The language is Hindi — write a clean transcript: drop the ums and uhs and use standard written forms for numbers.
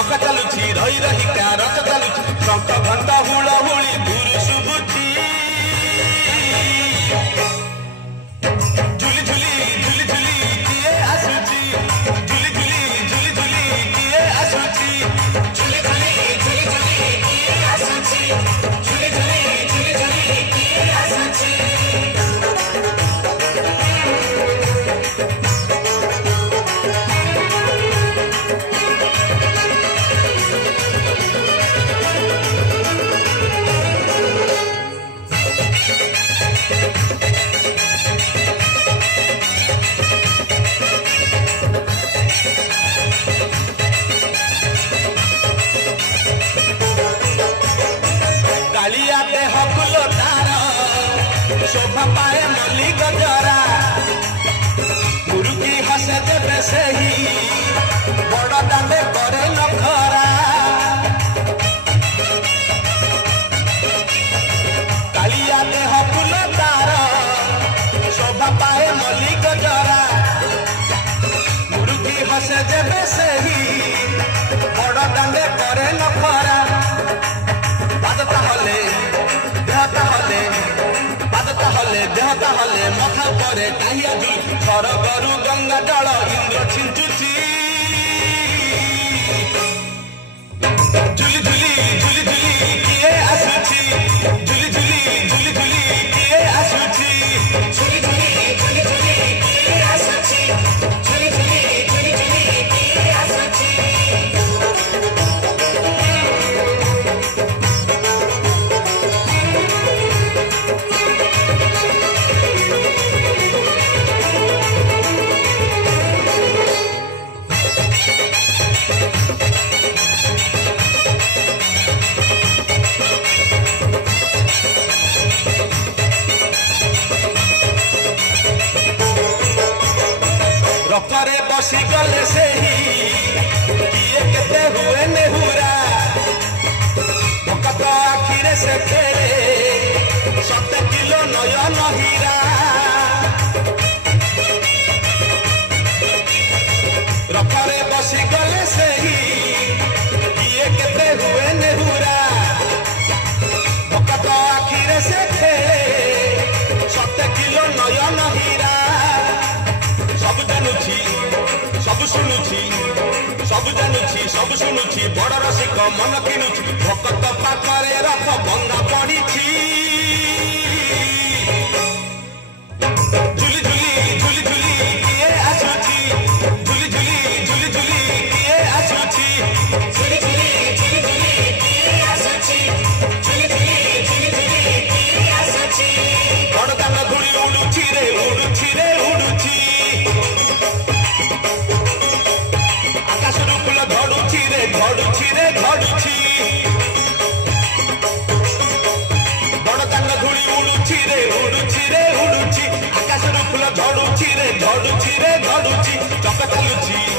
ଅକ ଚାଲୁଛି ରହି ରହି ରଚ ଚାଲୁଛି ଶଙ୍ଖ ଘଣ୍ଟ ହୁଳ ହୁଳି ଧୁରୁ ଶୁଭୁଛି ଝୁଲି ଝୁଲି ଝୁଲି ଝୁଲି କିଏ ଆସୁଛି ଝୁଲି ଝୁଲି ଝୁଲି ଝୁଲି କିଏ ଆସୁଛି ଝୁଲି ଝୁଲି ଝୁଲି ଝୁଲି କିଏ ଆସୁଛି ଝୁଲି ଝୁଲି ଝୁଲି ଝୁଲି କିଏ ଆସୁଛି शोभा पाए मल्ली गजरा मुरुकी हसे देवे से ही बड़ दामे करे नखरा कालिया देह फूल तार शोभा पाए मल्ली गजरा मुरुकी हसे देवे से ही बड़ दामे करे नखरा बादता हले देहता हले देहता हले मथा परे टाहिया झुल थर गरु गंगा जल इंद्र छिंचुची झुली झुली झुली झुली किए आसुची झुली झुली झुली झुली किए आसुची झुली झुली झुली झुली किए आसुची झुली झुली झुली झुली किए आसुची रखरे बसी गले से ही किए केते हुए नेहुरा भकत आखिरे से फेरे 7 किलो नयन हीरा रखरे बसी गले से ही किए केते हुए नेहुरा भकत आखिरे से फेरे 7 किलो नयन हीरा सब जानुची सब शुणुची सब जानुची सब शुणुची बड़ रसिक मन किणुची भकत पाखरे रथ भंगा पड़िछि झुली झुली झुली झुली किए आसुची झुली झुली झुली झुली किए आसुची झुली झुली झुली झुली किए आसुची झुली झुली झुली झुली किए आसुची बड़ दान धूଳି उडुछि रे उडुछि रे उडुछि झड़ुछि रे झड़ुछि बड़ दान धूଳି उडुछि रे उडुछि रे उडुछि आकाश फूल झड़ुछि रे झड़ुछि रे झड़ुछि चक चालुछि